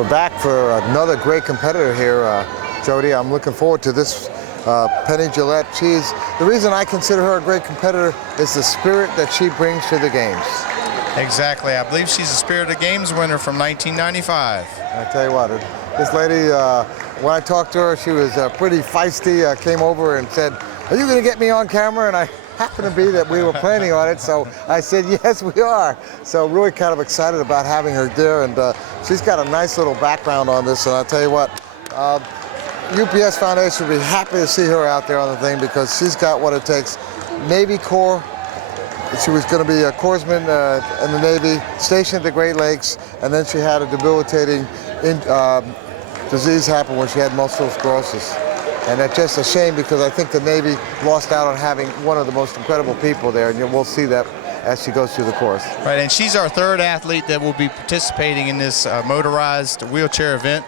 We're back for another great competitor here, Jody. I'm looking forward to this Penny Gillet. The reason I consider her a great competitor is the spirit that she brings to the games. Exactly. I believe she's a Spirit of Games winner from 1995. I tell you what, this lady, when I talked to her, she was pretty feisty. Came over and said, "Are you going to get me on camera?" And I happened to be that we were planning on it, so I said, "Yes, we are." So really kind of excited about having her there, and she's got a nice little background on this. And I'll tell you what, UPS Foundation will be happy to see her out there on the thing because she's got what it takes. Navy Corps. She was going to be a corpsman in the Navy, stationed at the Great Lakes, and then she had a debilitating disease happen when she had multiple sclerosis. And that's just a shame because I think the Navy lost out on having one of the most incredible people there, and we'll see that as she goes through the course. Right, and she's our third athlete that will be participating in this motorized wheelchair event.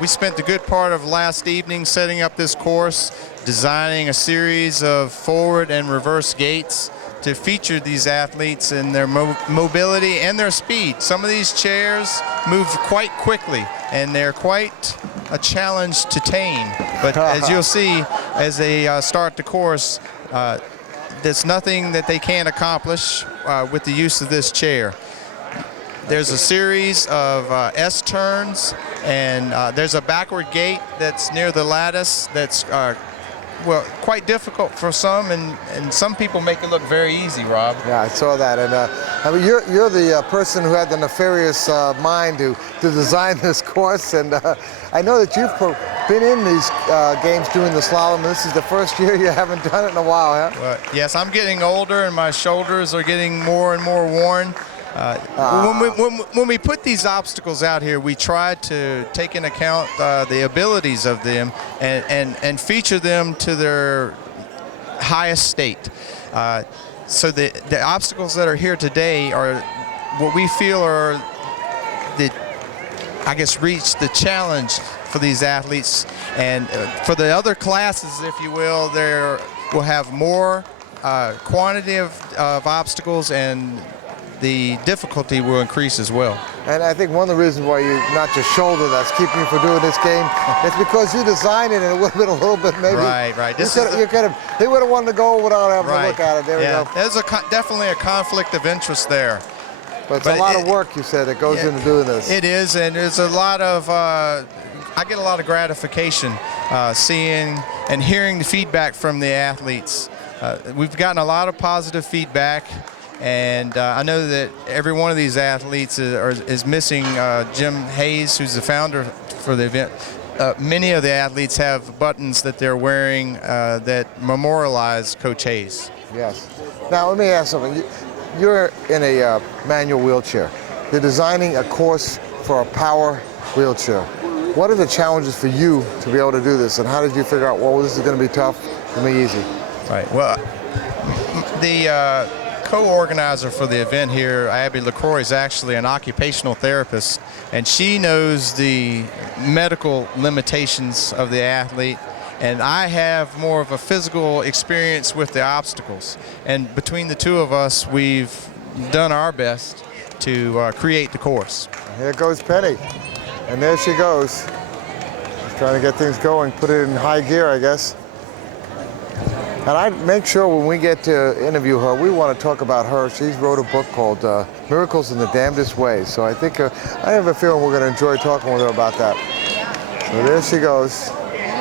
We spent the good part of last evening setting up this course, designing a series of forward and reverse gates to feature these athletes in their mobility and their speed. Some of these chairs move quite quickly, and they're quite a challenge to tame. But as you'll see, as they start the course, there's nothing that they can't accomplish with the use of this chair. There's a series of S-turns, and there's a backward gate that's near the lattice that's well, quite difficult for some, and some people make it look very easy, Rob. Yeah, I saw that, and I mean, you're the person who had the nefarious mind to design this course, and I know that you've been in these games doing the slalom. This is the first year you haven't done it in a while, huh? Well, yes, I'm getting older, and my shoulders are getting more and more worn. When we put these obstacles out here, we try to take into account the abilities of them and feature them to their highest state. So the obstacles that are here today are what we feel are reach the challenge for these athletes. And for the other classes, if you will, we'll have more quantity of obstacles, and the difficulty will increase as well. And I think one of the reasons why you not just shoulder that's keeping you from doing this game is because you designed it and it would have been a little bit maybe. Right. They would have wanted to go without having to look at it. There we go. There's definitely a conflict of interest there. But it's a lot of work, you said, that goes into doing this. It is, and there's a lot of, I get a lot of gratification seeing and hearing the feedback from the athletes. We've gotten a lot of positive feedback. And I know that every one of these athletes is missing Jim Hayes, who's the founder for the event. Many of the athletes have buttons that they're wearing that memorialize Coach Hayes. Yes. Now, let me ask something. You're in a manual wheelchair. You're designing a course for a power wheelchair. What are the challenges for you to be able to do this? And how did you figure out, well, this is going to be tough and be easy? Right. Well, the co-organizer for the event here, Abby LaCroix, is actually an occupational therapist, and she knows the medical limitations of the athlete, and I have more of a physical experience with the obstacles. And between the two of us, we've done our best to create the course. Here goes Penny, and there she goes. Just trying to get things going, put it in high gear, I guess. And I make sure when we get to interview her, we want to talk about her. She's wrote a book called Miracles in the Damnedest Way. So I think, I have a feeling we're going to enjoy talking with her about that. So there she goes,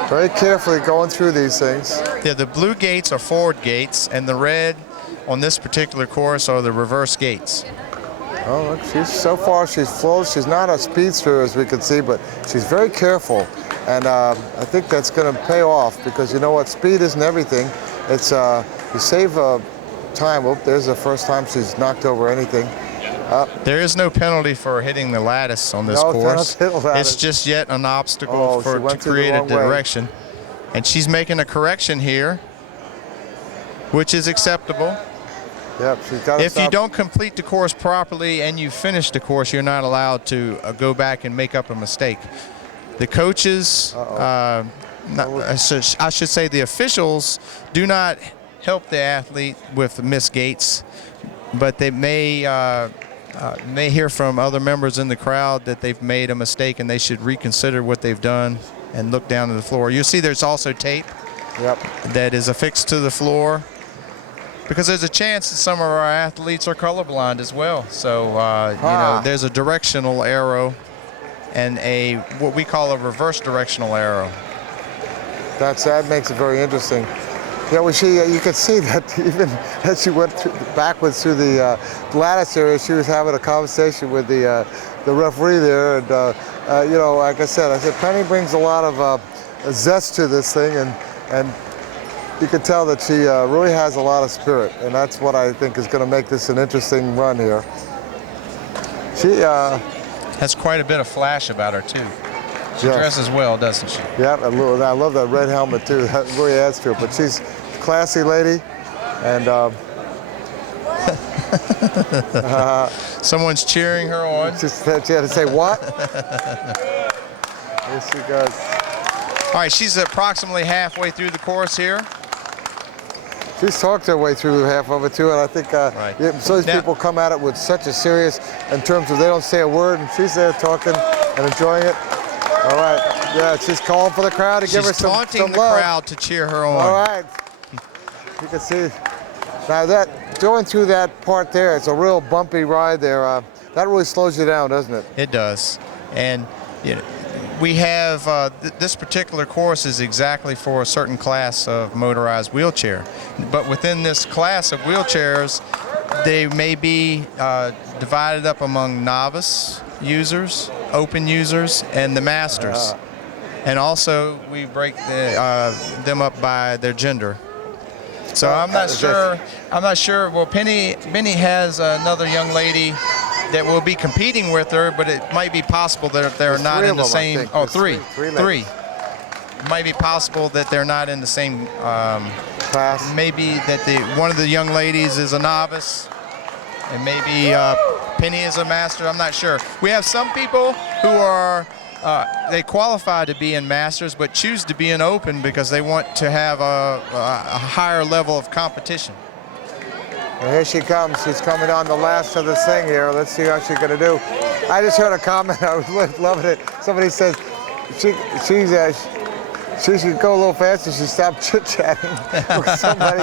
very carefully going through these things. Yeah, the blue gates are forward gates, and the red on this particular course are the reverse gates. Oh, look, so far she's flawless. She's not a speedster, as we can see, but she's very careful. And I think that's going to pay off because you know what, speed isn't everything. It's you save time. Oh, there's the first time she's knocked over anything. There is no penalty for hitting the lattice on this course. It's just yet an obstacle to create a direction. And she's making a correction here, which is acceptable. Yep, she's got to If you don't complete the course properly and you finish the course, you're not allowed to go back and make up a mistake. The coaches, I should say the officials, do not help the athlete with missed gates, but they may may hear from other members in the crowd that they've made a mistake and they should reconsider what they've done and look down to the floor. You'll see there's also tape that is affixed to the floor, because there's a chance that some of our athletes are colorblind as well. So you know, there's a directional arrow and what we call a reverse directional arrow. That makes it very interesting. Yeah, well, you could see that even as she went backwards through the lattice area, she was having a conversation with the referee there, and you know, like I said, Penny brings a lot of zest to this thing, and you can tell that she really has a lot of spirit, and that's what I think is going to make this an interesting run here. She has quite a bit of flash about her too. She dresses well, doesn't she? Yeah, I love that red helmet too. That really adds to it. But she's a classy lady, and someone's cheering her on. She had to say what? Here she goes. All right, she's approximately halfway through the course here. She's talked her way through half of it too, and I think some of these people come at it with such a serious, in terms of they don't say a word, and she's there talking and enjoying it. All right, yeah, she's calling for the crowd to give her some love. She's taunting the crowd to cheer her on. All right, you can see now that going through that part there, it's a real bumpy ride there. That really slows you down, doesn't it? It does, and you know, we have this particular course is exactly for a certain class of motorized wheelchair, but within this class of wheelchairs, they may be divided up among novice users, open users, and the masters. And also we break them up by their gender. So I'm not sure. Well, Penny has another young lady that will be competing with her, but it might be possible that they're not in the same. Oh, three. It might be possible that they're not in the same class. Maybe that one of the young ladies is a novice, and maybe Penny is a master. I'm not sure. We have some people who are they qualify to be in masters, but choose to be in open because they want to have a higher level of competition. Well, here she comes. She's coming on the last of this thing here. Let's see how she's going to do. I just heard a comment. I was loving it. Somebody says she should go a little faster. She stopped chit-chatting with somebody.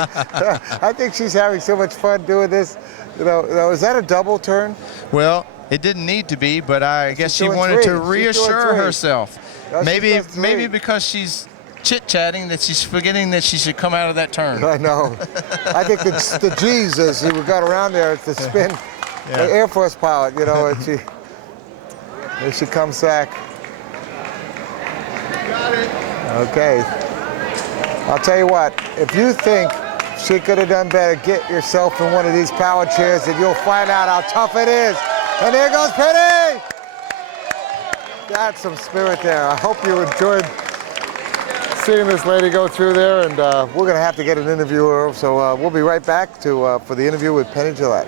I think she's having so much fun doing this. You know, is that a double turn? Well, it didn't need to be, but I guess she wanted to reassure herself. No, maybe because she's chit-chatting that she's forgetting that she should come out of that turn. I know. I think the G's, as we got around there, it's the spin. The Air Force pilot, you know, and here she comes back. Got it. Okay. I'll tell you what, if you think she could have done better, get yourself in one of these power chairs and you'll find out how tough it is. And there goes Penny! That's some spirit there. I hope you enjoyed seeing this lady go through there, and we're going to have to get an interview with her, so we'll be right back for the interview with Penny Gillet.